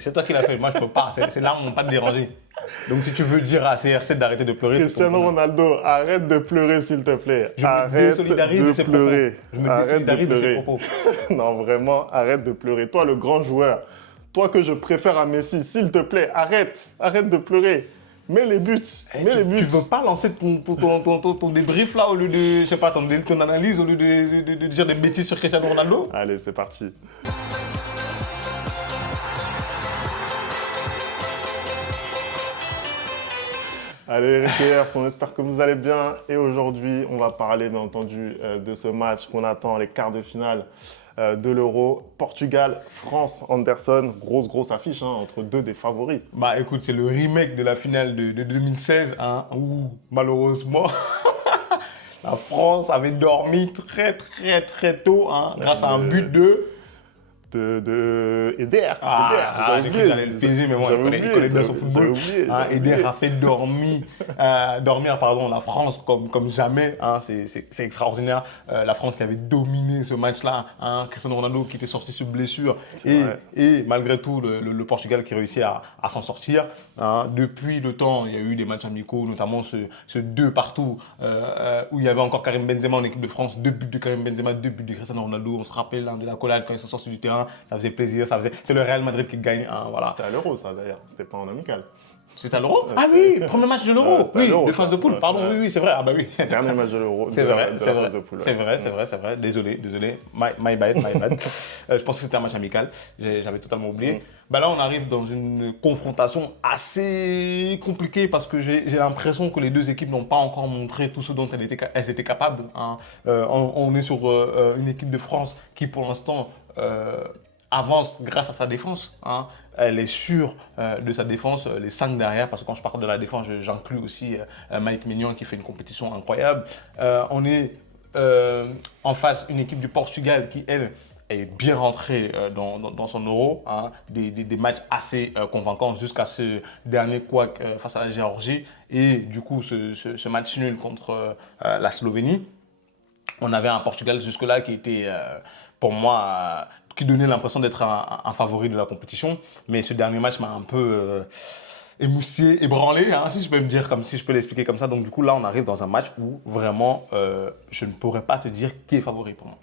c'est toi qui l'as fait. Moi, je peux pas. Ces larmes m'ont pas dérangé. Donc, si tu veux dire à CR7 d'arrêter de pleurer, c'est ton Cristiano problème. Ronaldo, arrête de pleurer s'il te plaît. Je me Arrête désolidarise de de ses propos. pleurer. Je me Arrête de désolidarise de ses pleurer. propos. Non, vraiment, arrête de pleurer. Toi, le grand joueur, toi que je préfère à Messi, s'il te plaît, arrête. Arrête de pleurer. Mets les buts. Mets les buts. Tu veux pas lancer ton débrief là au lieu de, je sais pas, ton analyse au lieu de dire des bêtises sur Cristiano Ronaldo? Allez, c'est parti. Allez les Rickers, on espère que vous allez bien. Et aujourd'hui, on va parler bien entendu de ce match qu'on attend, les quarts de finale de l'Euro. Portugal, France, Anderson, grosse affiche hein, entre deux des favoris. Bah écoute, c'est le remake de la finale de 2016 hein, où malheureusement la France avait dormi très tôt hein, grâce à un but de... de Eder. Ah, j'ai cru que j'allais le piéger, mais bon, il connaît bien son football. Hein, Eder a fait dormir la France comme jamais. Hein, c'est extraordinaire. La France qui avait dominé ce match-là. Hein, Cristiano Ronaldo qui était sorti sur blessure. Et malgré tout, le Portugal qui réussit à s'en sortir. Hein, depuis le temps, il y a eu des matchs amicaux, notamment ce 2 partout où il y avait encore Karim Benzema en équipe de France. 2 buts de Karim Benzema, 2 buts de Cristiano Ronaldo. On se rappelle hein, de la collade quand ils sont sortis du terrain. Ça faisait plaisir, c'est le Real Madrid qui gagne. Hein, voilà. C'était à l'Euro ça d'ailleurs, c'était pas en amical. C'était à l'Euro? Ah oui, premier match de l'Euro. Oui, de phase de poule, ouais, pardon, oui, c'est vrai. Ah bah oui. Dernier match de l'Euro. C'est vrai, de c'est la vrai. phase de poule. C'est vrai. Désolé. My bad. Je pensais que c'était un match amical. J'avais totalement oublié. Bah là, on arrive dans une confrontation assez compliquée parce que j'ai l'impression que les deux équipes n'ont pas encore montré tout ce dont elles étaient capables. Hein. On est sur une équipe de France qui, pour l'instant, avance grâce à sa défense. Hein. Elle est sûre de sa défense, les 5 derrière, parce que quand je parle de la défense, j'inclus aussi Mike Maignan qui fait une compétition incroyable. On est en face une équipe du Portugal qui, elle, est bien rentrée dans son Euro. Hein. Des matchs assez convaincants jusqu'à ce dernier couac face à la Géorgie. Et du coup, ce match nul contre la Slovénie. On avait un Portugal jusque-là qui était, pour moi, qui donnait l'impression d'être un favori de la compétition. Mais ce dernier match m'a un peu émoustillé, ébranlé, hein, si je peux me dire, si je peux l'expliquer comme ça. Donc du coup, là, on arrive dans un match où vraiment, je ne pourrais pas te dire qui est favori pour moi.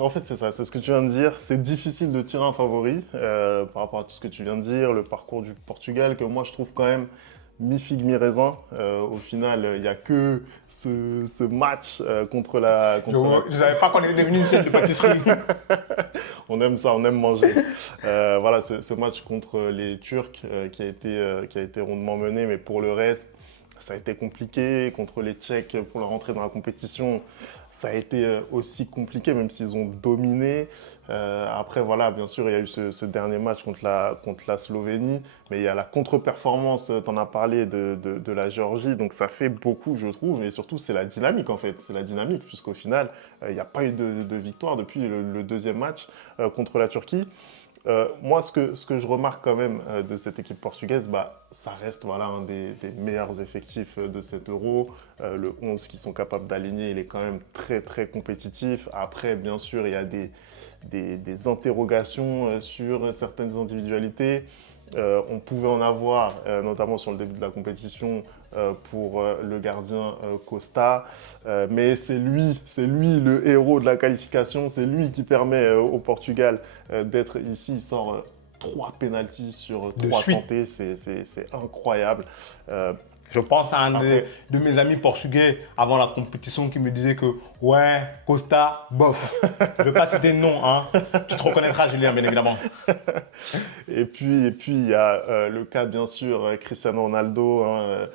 En fait, c'est ça, c'est ce que tu viens de dire. C'est difficile de tirer un favori par rapport à tout ce que tu viens de dire, le parcours du Portugal, que moi, je trouve quand même mi-figue, mi-raisin. Au final, il n'y a que ce match contre la... Je ne savais pas qu'on était devenu une chaîne de pâtisserie. On aime ça, on aime manger. Voilà, ce match contre les Turcs qui a été rondement mené, mais pour le reste, ça a été compliqué. Contre les Tchèques, pour leur entrée dans la compétition, ça a été aussi compliqué, même s'ils ont dominé. Après, voilà, bien sûr, il y a eu ce dernier match contre la Slovénie, mais il y a la contre-performance, tu en as parlé, de la Géorgie, donc ça fait beaucoup, je trouve, et surtout, c'est la dynamique, en fait. C'est la dynamique, puisqu'au final, il n'y a pas eu de victoire depuis le deuxième match contre la Turquie. Moi, ce que je remarque quand même de cette équipe portugaise, bah, ça reste voilà, un des meilleurs effectifs de cet Euro. Le 11 qu'ils sont capables d'aligner, il est quand même très compétitif. Après, bien sûr, il y a des interrogations sur certaines individualités. On pouvait en avoir, notamment sur le début de la compétition, pour le gardien Costa. Mais c'est lui le héros de la qualification. C'est lui qui permet au Portugal d'être ici. Il sort 3 pénaltys sur 3 tentés. C'est incroyable. Je pense à un de mes amis portugais avant la compétition qui me disait que ouais, Costa, bof. Je ne vais pas citer de nom, hein. Tu te reconnaîtras, Julien, bien évidemment. Et puis il y a le cas, bien sûr, Cristiano Ronaldo. Hein,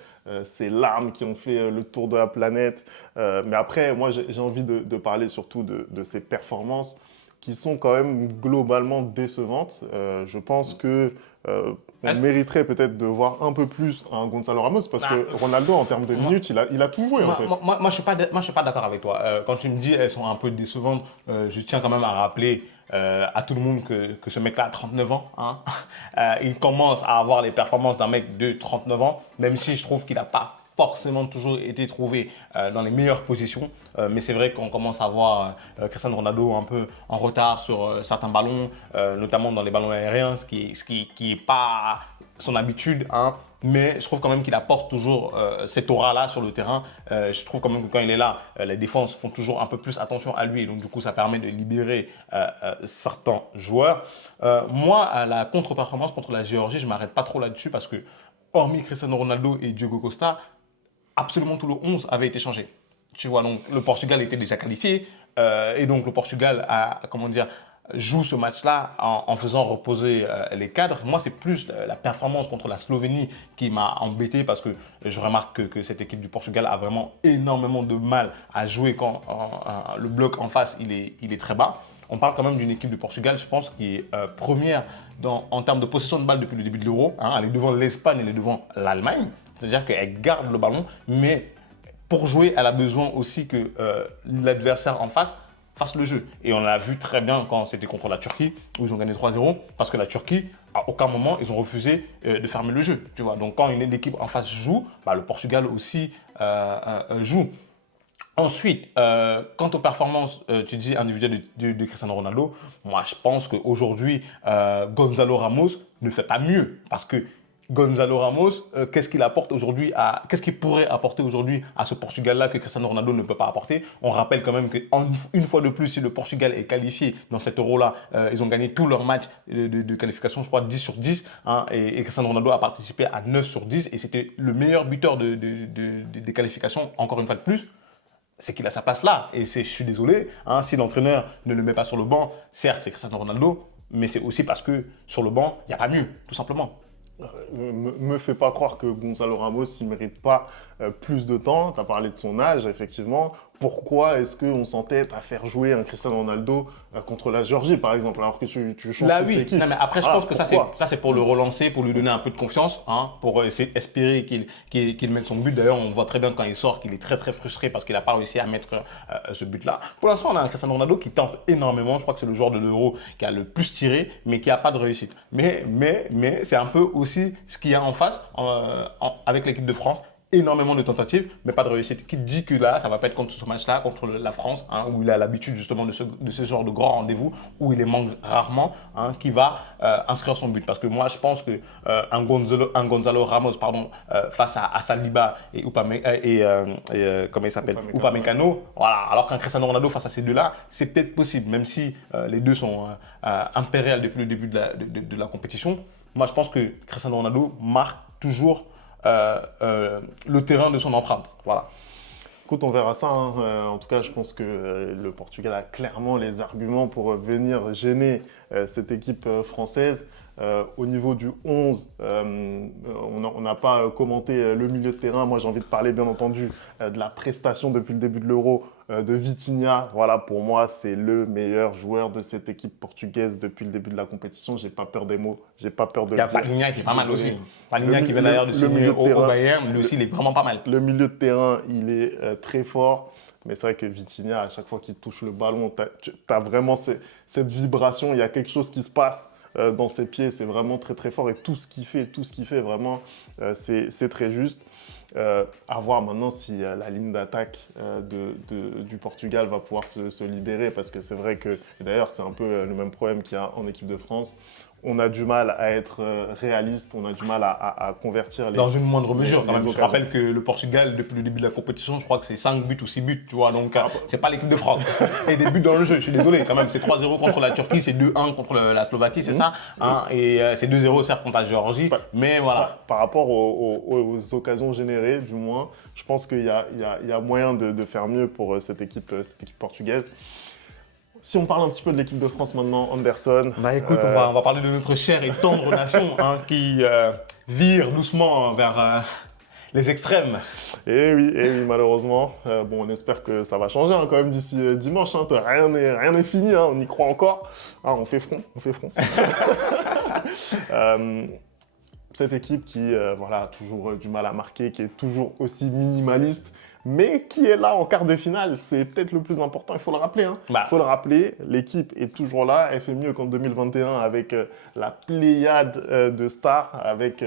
ces larmes qui ont fait le tour de la planète. Mais après, moi, j'ai envie de parler surtout de ses performances qui sont quand même globalement décevantes. Je pense que on mériterait peut-être de voir un peu plus un Gonzalo Ramos parce que Ronaldo, en termes de minutes, il a tout joué en fait. Moi, je ne suis pas d'accord avec toi. Quand tu me dis elles sont un peu décevantes, je tiens quand même à rappeler à tout le monde que ce mec-là a 39 ans. Hein. Il commence à avoir les performances d'un mec de 39 ans, même si je trouve qu'il n'a pas forcément toujours été trouvé dans les meilleures positions. Mais c'est vrai qu'on commence à voir Cristiano Ronaldo un peu en retard sur certains ballons, notamment dans les ballons aériens, ce qui est pas son habitude, hein. Mais je trouve quand même qu'il apporte toujours cette aura-là sur le terrain. Je trouve quand même que quand il est là, les défenses font toujours un peu plus attention à lui. Et donc, du coup, ça permet de libérer certains joueurs. Moi, à la contre-performance contre la Géorgie, je ne m'arrête pas trop là-dessus parce que, hormis Cristiano Ronaldo et Diogo Costa, absolument tout le 11 avait été changé. Tu vois, donc le Portugal était déjà qualifié. Et donc, le Portugal a, comment dire, joue ce match-là en faisant reposer les cadres. Moi, c'est plus la performance contre la Slovénie qui m'a embêté parce que je remarque que cette équipe du Portugal a vraiment énormément de mal à jouer quand le bloc en face il est très bas. On parle quand même d'une équipe du Portugal, je pense, qui est première en termes de possession de balle depuis le début de l'Euro. Hein. Elle est devant l'Espagne, elle est devant l'Allemagne. C'est-à-dire qu'elle garde le ballon, mais pour jouer, elle a besoin aussi que l'adversaire en face fasse le jeu. Et on l'a vu très bien quand c'était contre la Turquie, où ils ont gagné 3-0, parce que la Turquie, à aucun moment, ils ont refusé de fermer le jeu. Tu vois. Donc quand une équipe en face joue, bah, le Portugal aussi joue. Ensuite, quant aux performances, tu dis individuelles de Cristiano Ronaldo, moi je pense qu'aujourd'hui, Gonzalo Ramos ne fait pas mieux. Parce que Gonzalo Ramos, qu'est-ce qu'il pourrait apporter aujourd'hui à ce Portugal-là que Cristiano Ronaldo ne peut pas apporter? On rappelle quand même qu'une fois de plus, si le Portugal est qualifié dans cet Euro-là, ils ont gagné tous leurs matchs de qualification, je crois 10 sur 10, hein, et Cristiano Ronaldo a participé à 9 sur 10 et c'était le meilleur buteur des qualifications, encore une fois de plus. C'est qu'il a sa place là. Et je suis désolé, hein, si l'entraîneur ne le met pas sur le banc, certes, c'est Cristiano Ronaldo, mais c'est aussi parce que sur le banc, il n'y a pas mieux, tout simplement. Me fais pas croire que Gonzalo Ramos ne mérite pas plus de temps. Tu as parlé de son âge, effectivement. Pourquoi est-ce qu'on s'entête à faire jouer un Cristiano Ronaldo contre la Géorgie, par exemple, alors que tu changes Là, toute oui. l'équipe? Non, mais après, je pense que ça, pourquoi c'est pour le relancer, pour lui donner un peu de confiance, hein, pour espérer qu'il mette son but. D'ailleurs, on voit très bien quand il sort qu'il est très, très frustré parce qu'il n'a pas réussi à mettre ce but-là. Pour l'instant, on a un Cristiano Ronaldo qui tente énormément. Je crois que c'est le joueur de l'Euro qui a le plus tiré, mais qui n'a pas de réussite. Mais c'est un peu aussi ce qu'il y a en face avec l'équipe de France. Énormément de tentatives, mais pas de réussite. Qui dit que là, ça va pas être contre ce match-là, contre la France, hein, où il a l'habitude justement de ce genre de grand rendez-vous, où il les manque rarement, hein, qui va inscrire son but. Parce que moi, je pense que un Gonzalo Ramos, pardon, face à Saliba et comment il s'appelle, Upamecano, voilà. Alors qu'un Cristiano Ronaldo face à ces deux-là, c'est peut-être possible, même si les deux sont impériales depuis le début de la compétition. Moi, je pense que Cristiano Ronaldo marque toujours le terrain de son empreinte. Voilà. Écoute, on verra ça, hein. En tout cas, je pense que le Portugal a clairement les arguments pour venir gêner cette équipe française. Au niveau du 11, on n'a pas commenté le milieu de terrain. Moi, j'ai envie de parler, bien entendu, de la prestation depuis le début de l'Euro de Vitinha. Voilà, pour moi, c'est le meilleur joueur de cette équipe portugaise depuis le début de la compétition. J'ai pas peur des mots, j'ai pas peur de le dire. Il y a Palhinha qui est pas mal aussi. Palhinha qui vient d'ailleurs de signer au Bayern, lui aussi, il est vraiment pas mal. Le milieu de terrain, il est très fort. Mais c'est vrai que Vitinha, à chaque fois qu'il touche le ballon, tu as vraiment cette vibration. Il y a quelque chose qui se passe dans ses pieds. C'est vraiment très, très fort. Et tout ce qu'il fait, vraiment, c'est très juste. À voir maintenant si la ligne d'attaque du Portugal va pouvoir se libérer. Parce que c'est vrai que, d'ailleurs, c'est un peu le même problème qu'il y a en équipe de France. On a du mal à être réaliste, on a du mal à convertir les. Dans une moindre mesure, quand même. occasions. Je rappelle que le Portugal, depuis le début de la compétition, je crois que c'est 5 buts ou 6 buts, tu vois. Donc, c'est pas l'équipe de France. Et des buts dans le jeu, je suis désolé, quand même. C'est 3-0 contre la Turquie, c'est 2-1 contre la Slovaquie, c'est ça, hein, et c'est 2-0, certes, contre la Géorgie. Mais voilà. Par rapport aux occasions générées, du moins, je pense qu'il y a moyen de faire mieux pour cette équipe portugaise. Si on parle un petit peu de l'équipe de France maintenant, Anderson. Bah écoute, on va parler de notre chère et tendre nation, hein, qui vire doucement vers les extrêmes. Et oui, malheureusement. Bon, on espère que ça va changer quand même d'ici dimanche. Hein. Rien n'est fini, hein, on y croit encore. Ah, on fait front. Cette équipe qui a toujours du mal à marquer, qui est toujours aussi minimaliste, mais qui est là en quart de finale. C'est peut-être le plus important, il faut le rappeler. Il faut le rappeler, l'équipe est toujours là. Elle fait mieux qu'en 2021 avec la pléiade de stars, avec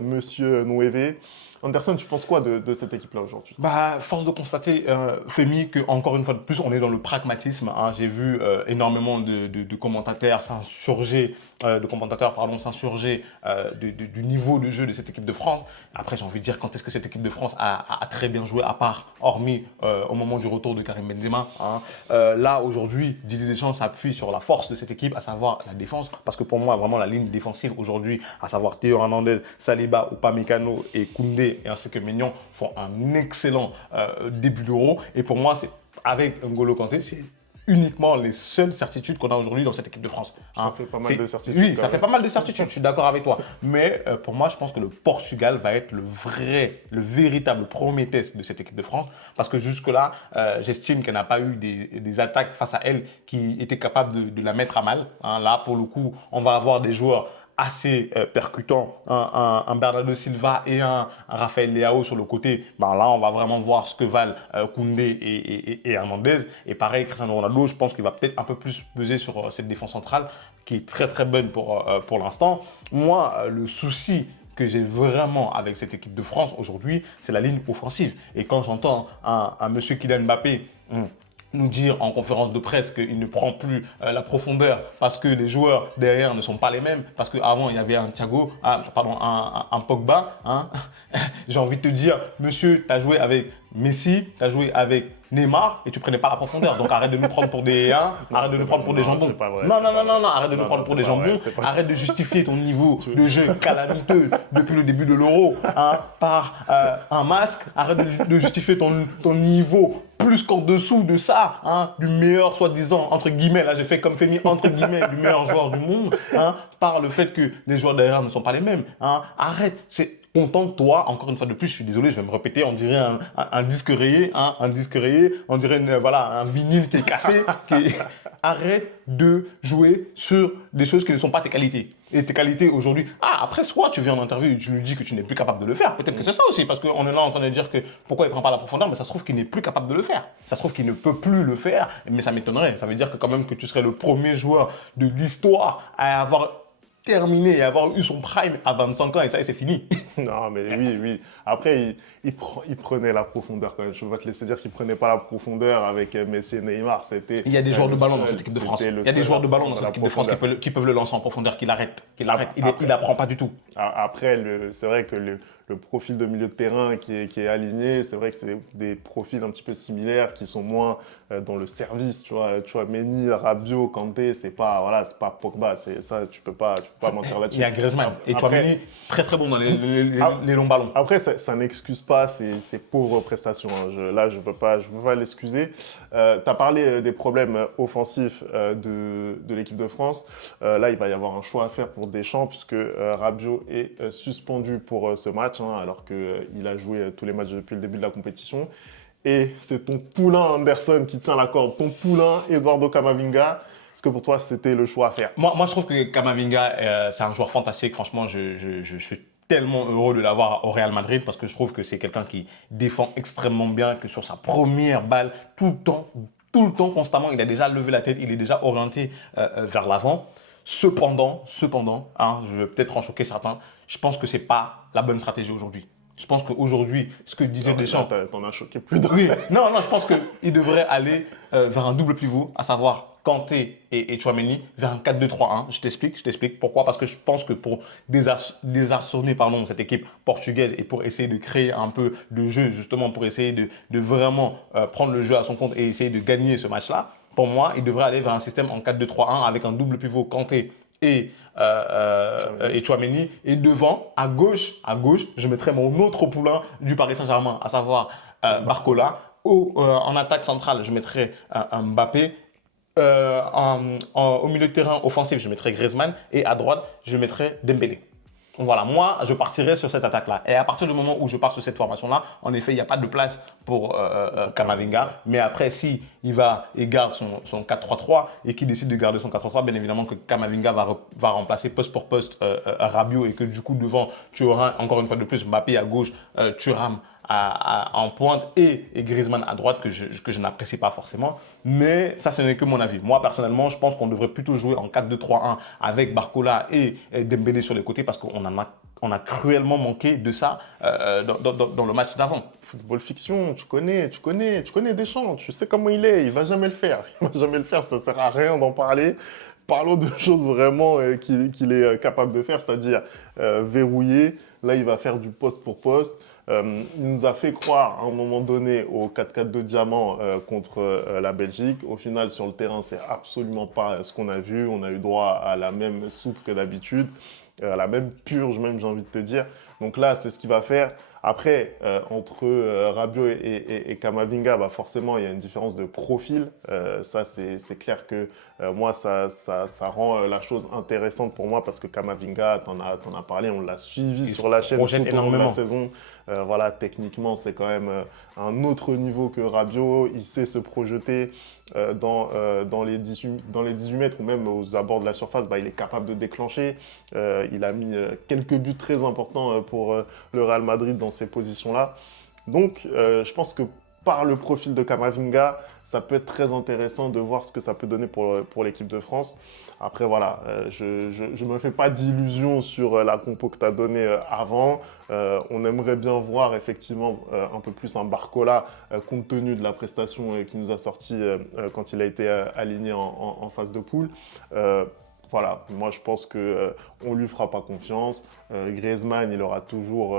Monsieur Nueve. Anderson, tu penses quoi de cette équipe-là aujourd'hui? Bah, force de constater, Femi, que encore une fois de plus, on est dans le pragmatisme. Hein. J'ai vu énormément de commentateurs s'insurger, s'insurger du niveau de jeu de cette équipe de France. Après, j'ai envie de dire, quand est-ce que cette équipe de France a très bien joué, à part, hormis au moment du retour de Karim Benzema. Hein. Là, aujourd'hui, Didier Deschamps s'appuie sur la force de cette équipe, à savoir la défense. Parce que pour moi, vraiment, la ligne défensive aujourd'hui, à savoir Théo Hernandez, Saliba, Upamecano et Koundé, et ainsi que Maignan, font un excellent début d'Euro. Et pour moi, c'est avec N'Golo Kanté, c'est uniquement les seules certitudes qu'on a aujourd'hui dans cette équipe de France. Ça fait pas mal de certitudes. Oui, ça fait pas mal de certitudes, je suis d'accord avec toi. Mais pour moi, je pense que le Portugal va être le véritable premier test de cette équipe de France. Parce que jusque-là, j'estime qu'elle n'a pas eu des attaques face à elle qui étaient capables de la mettre à mal. Hein, là, pour le coup, on va avoir des joueurs assez percutant, un Bernardo Silva et un Raphaël Leao sur le côté. Ben là, on va vraiment voir ce que valent Koundé et Hernandez. Et pareil, Cristiano Ronaldo, je pense qu'il va peut-être un peu plus peser sur cette défense centrale qui est très très bonne pour l'instant. Moi, le souci que j'ai vraiment avec cette équipe de France aujourd'hui, c'est la ligne offensive. Et quand j'entends un monsieur Kylian Mbappé nous dire en conférence de presse qu'il ne prend plus la profondeur parce que les joueurs derrière ne sont pas les mêmes, parce qu'avant il y avait un Thiago, un Pogba, hein. J'ai envie de te dire, monsieur, tu as joué avec Messi, tu as joué avec Neymar et tu prenais pas la profondeur. Donc arrête de nous prendre pour des arrête de nous prendre pour des jambons. Non, arrête de nous prendre pour des jambons. Arrête de justifier ton niveau de jeu calamiteux depuis le début de l'Euro par un masque. Arrête de justifier ton niveau plus qu'en dessous de ça, hein, du meilleur, soi-disant, entre guillemets, là j'ai fait comme Femi, entre guillemets, du meilleur joueur du monde, hein, par le fait que les joueurs derrière ne sont pas les mêmes. Hein. Arrête, contente-toi, encore une fois de plus, je suis désolé, je vais me répéter, on dirait un disque rayé, hein, on dirait un vinyle qui est cassé. Arrête de jouer sur des choses qui ne sont pas tes qualités. Et tes qualités aujourd'hui, après, soit tu viens en interview et tu nous dis que tu n'es plus capable de le faire. Peut-être que c'est ça aussi, parce qu'on est là en train de dire que pourquoi il ne prend pas la profondeur, mais ça se trouve qu'il n'est plus capable de le faire. Ça se trouve qu'il ne peut plus le faire, mais ça m'étonnerait. Ça veut dire que quand même que tu serais le premier joueur de l'histoire à avoir terminé et avoir eu son prime à 25 ans et ça, c'est fini. Non, mais oui. Après, il prenait la profondeur quand même. Je vais te laisser dire qu'il ne prenait pas la profondeur avec Messi et Neymar. Il y a des joueurs de ballon dans cette équipe de France. Il y a des joueurs de ballon dans cette équipe de France qui peuvent le lancer en profondeur, qu'il arrête. Il n'apprend pas du tout. Après, c'est vrai que le profil de milieu de terrain qui est aligné, c'est vrai que c'est des profils un petit peu similaires qui sont moins dans le service, tu vois, Mendy, Rabiot, Kanté, c'est pas Pogba, c'est ça, tu peux pas mentir là-dessus. Il y a Griezmann et Tchouaméni, très très bon dans les longs ballons. Après, ça n'excuse pas ces pauvres prestations. Hein. Là, je peux pas l'excuser. Tu as parlé des problèmes offensifs de l'équipe de France. Là, il va y avoir un choix à faire pour Deschamps puisque Rabiot est suspendu pour ce match, hein, alors qu'il a joué tous les matchs depuis le début de la compétition. Et c'est ton poulain Anderson qui tient la corde, ton poulain Eduardo Camavinga. Est-ce que pour toi, c'était le choix à faire? Moi, je trouve que Camavinga, c'est un joueur fantastique. Franchement, je suis tellement heureux de l'avoir au Real Madrid parce que je trouve que c'est quelqu'un qui défend extrêmement bien, que sur sa première balle, tout le temps, constamment, il a déjà levé la tête, il est déjà orienté vers l'avant. Cependant, hein, je vais peut-être en choquer certains, je pense que ce n'est pas la bonne stratégie aujourd'hui. Je pense qu'aujourd'hui, ce que disait Deschamps… T'en as choqué plus d'un. Oui, non, je pense qu'il devrait aller vers un double pivot, à savoir Kanté et Tchouaméni, vers un 4-2-3-1. Je t'explique. Pourquoi? Parce que je pense que pour désarçonner cette équipe portugaise et pour essayer de créer un peu de jeu, justement pour essayer de vraiment prendre le jeu à son compte et essayer de gagner ce match-là, pour moi, il devrait aller vers un système en 4-2-3-1 avec un double pivot Kanté et Tchouaméni. Et devant, à gauche, je mettrais mon autre poulain du Paris Saint-Germain, à savoir Barcola. En attaque centrale, je mettrais Mbappé. Au milieu de terrain offensif, je mettrais Griezmann. Et à droite, je mettrais Dembélé. Voilà, moi, je partirais sur cette attaque-là. Et à partir du moment où je pars sur cette formation-là, en effet, il n'y a pas de place pour Camavinga. Mais après, si il va et garde son 4-3-3 et qu'il décide de garder son 4-3-3, bien évidemment que Camavinga va remplacer poste pour poste Rabiot et que du coup, devant, tu auras encore une fois de plus Mbappé à gauche, Thuram en pointe et Griezmann à droite que je n'apprécie pas forcément. Mais ça, ce n'est que mon avis. Moi, personnellement, je pense qu'on devrait plutôt jouer en 4-2-3-1 avec Barcola et Dembélé sur les côtés parce qu'on en a on a cruellement manqué de ça dans le match d'avant. Football fiction, tu connais Deschamps, tu sais comment il est, il va jamais le faire. Il va jamais le faire, ça sert à rien d'en parler. Parlons de choses vraiment qu'il est capable de faire, c'est-à-dire verrouiller. Là, il va faire du poste pour poste. Il nous a fait croire à un moment donné au 4-4 de diamant contre la Belgique. Au final, sur le terrain, c'est absolument pas ce qu'on a vu. On a eu droit à la même soupe que d'habitude, à la même purge même, j'ai envie de te dire. Donc là, c'est ce qu'il va faire. Après, entre Rabiot et Camavinga, bah forcément, il y a une différence de profil. Ça, c'est clair que moi, ça rend la chose intéressante pour moi parce que Camavinga, t'en as parlé, on l'a suivi sur la chaîne tout au long de la saison. Voilà, techniquement, c'est quand même un autre niveau que Rabiot. Il sait se projeter dans les 18 mètres ou même aux abords de la surface. Bah, il est capable de déclencher. Il a mis quelques buts très importants pour le Real Madrid dans ces positions-là. Donc, je pense que par le profil de Camavinga, ça peut être très intéressant de voir ce que ça peut donner pour l'équipe de France. Après, voilà, je ne me fais pas d'illusions sur la compo que tu as donnée avant. On aimerait bien voir effectivement un peu plus un Barcola compte tenu de la prestation qu'il nous a sorti quand il a été aligné en phase de poule. Voilà, moi je pense qu'on ne lui fera pas confiance. Griezmann, il aura toujours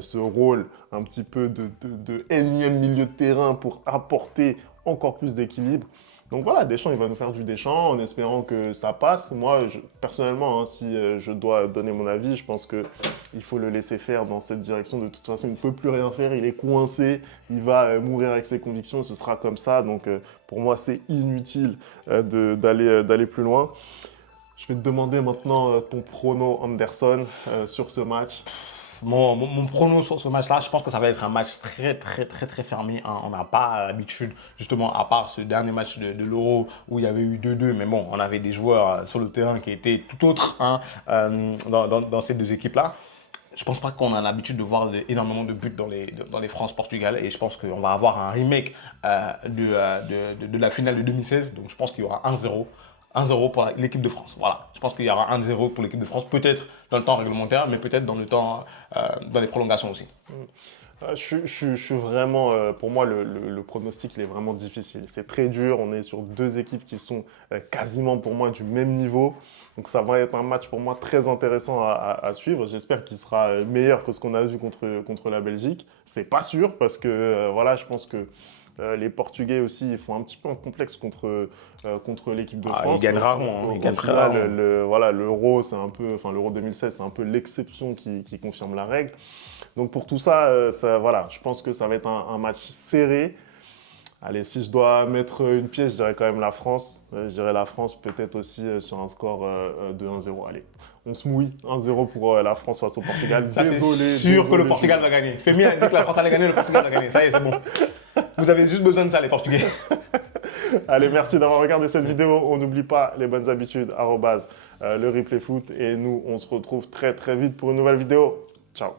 ce rôle un petit peu de énième milieu de terrain pour apporter encore plus d'équilibre. Donc voilà, Deschamps, il va nous faire du Deschamps en espérant que ça passe. Moi, personnellement, hein, si je dois donner mon avis, je pense qu'il faut le laisser faire dans cette direction. De toute façon, il ne peut plus rien faire, il est coincé, il va mourir avec ses convictions, ce sera comme ça. Donc pour moi, c'est inutile d'aller plus loin. Je vais te demander maintenant ton prono Anderson sur ce match. Mon prono sur ce match-là, je pense que ça va être un match très fermé. Hein. On n'a pas l'habitude, justement, à part ce dernier match de l'Euro où il y avait eu 2-2, mais bon, on avait des joueurs sur le terrain qui étaient tout autres hein, dans ces deux équipes-là. Je pense pas qu'on a l'habitude de voir énormément de buts dans les France-Portugal et je pense qu'on va avoir un remake de la finale de 2016. Donc je pense qu'il y aura 1-0. 1-0 pour l'équipe de France. Voilà. Je pense qu'il y aura 1-0 pour l'équipe de France, peut-être dans le temps réglementaire, mais peut-être dans les prolongations aussi. Je suis vraiment, pour moi, le pronostic, il est vraiment difficile. C'est très dur. On est sur deux équipes qui sont quasiment, pour moi, du même niveau. Donc, ça va être un match, pour moi, très intéressant à suivre. J'espère qu'il sera meilleur que ce qu'on a vu contre la Belgique. C'est pas sûr, parce que, voilà, je pense que les Portugais aussi, ils font un petit peu un complexe contre l'équipe de France. Ils gagnent rarement. Ils gagnent très rarement. Voilà, l'Euro, c'est un peu, enfin l'Euro 2016, c'est un peu l'exception qui confirme la règle. Donc pour tout ça, voilà, je pense que ça va être un match serré. Allez, si je dois mettre une pièce, je dirais quand même la France. Je dirais la France peut-être aussi sur un score de 1-0. Allez, on se mouille 1-0 pour la France face au Portugal. Ça, c'est sûr que le Portugal va gagner. Femi a dit que la France allait gagner, le Portugal va gagner. Ça y est, c'est bon. Vous avez juste besoin de ça, les Portugais. Allez, merci d'avoir regardé cette vidéo. On n'oublie pas les bonnes habitudes, @ le replay foot. Et nous, on se retrouve très vite pour une nouvelle vidéo. Ciao.